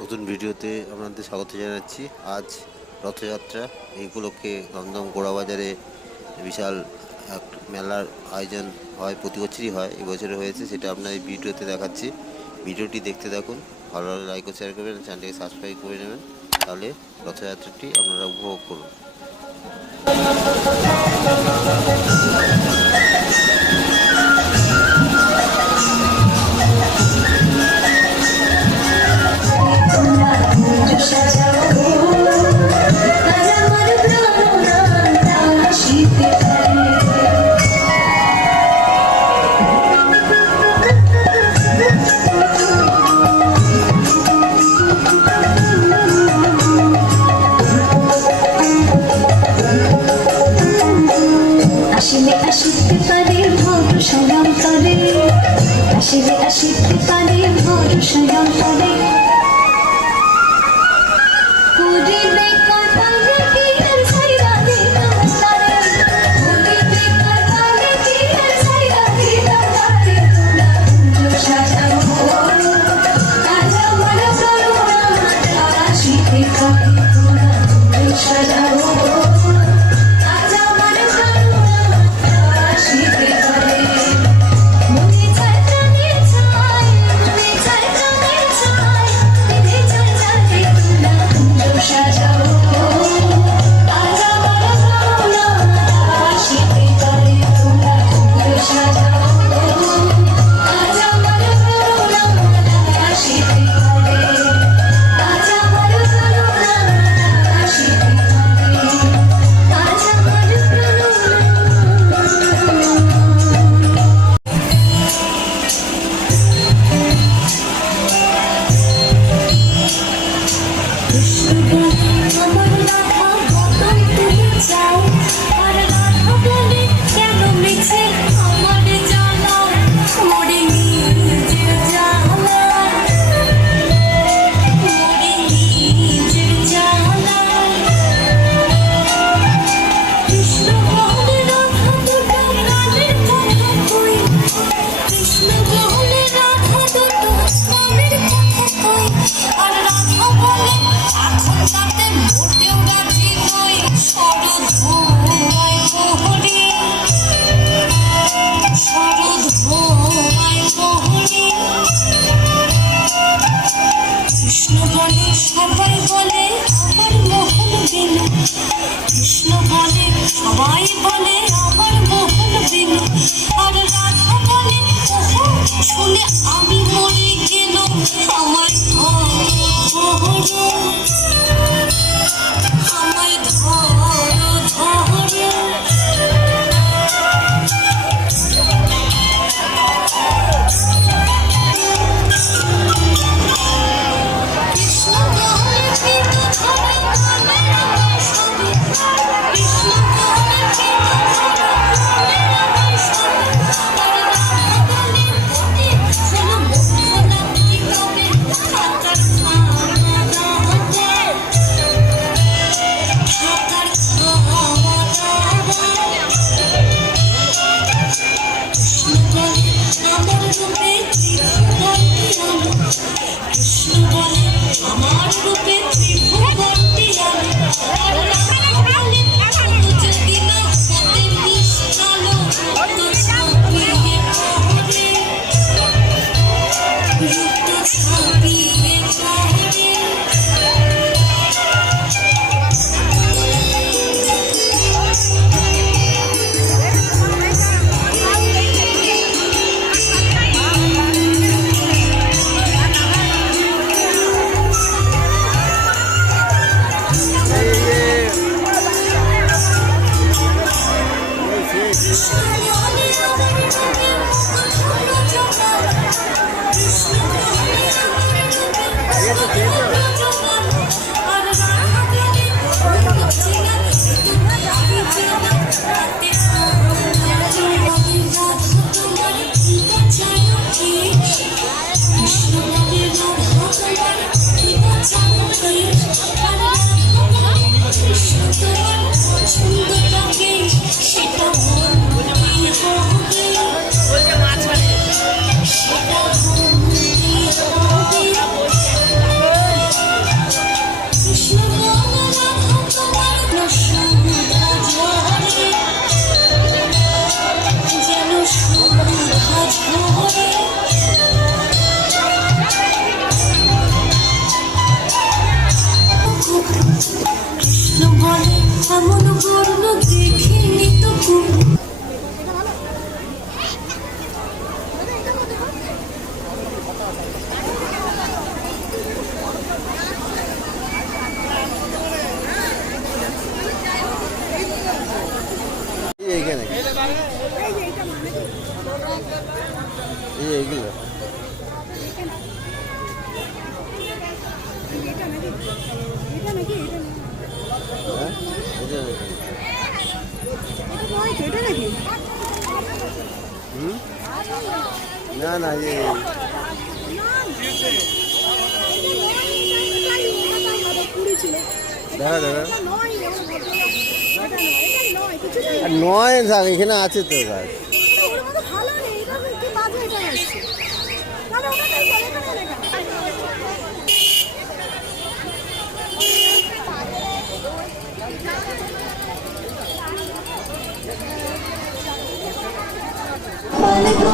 নতুন ভিডিওতে আপনাদের স্বাগত জানাচ্ছি। আজ রথযাত্রা, এই উপলক্ষে দমদম গোড়াবাজারে বিশাল এক মেলার আয়োজন হয়, প্রতি বছরই হয়, এবছরে হয়েছে, সেটা আপনার এই ভিডিওতে দেখাচ্ছি। ভিডিওটি দেখতে থাকুন, ভালো লাগলে লাইক ও শেয়ার করবেন, চ্যানেলটিকে সাবস্ক্রাইব করে নেবেন, তাহলে রথযাত্রাটি আপনারা উপভোগ করুন। আসিতে পারে ভরসা অন্তরে, আসিতে পারে ভরসা অন্তরে, পুরিবে কপালে কি আর ছাইরা দিলাম তারে, পুরিবে কপালে কি আর ছাইরা দিলাম তারে, তোমরা পুজো সাজাবো আজ আমার প্রাণ আসিতে পারে, তোমরা পুজো সাজাবো। মনে চায় প্রাণে চায়, মনে চায় প্রাণে চায়, এটা নাকি এটা হ্যাঁ এটা নয় তো, এটা নাকি হুম না না এই কুড়ি ছিল দেখা দেখা এটা নয় এটা নয় কিছু নেই আর নয় থাক এখানে আছে তো গাছ ওর মতো ভালো নেই এটা কি বাজে এটা আসছে তাহলে ওটাই বলে এখানে লেখা पल को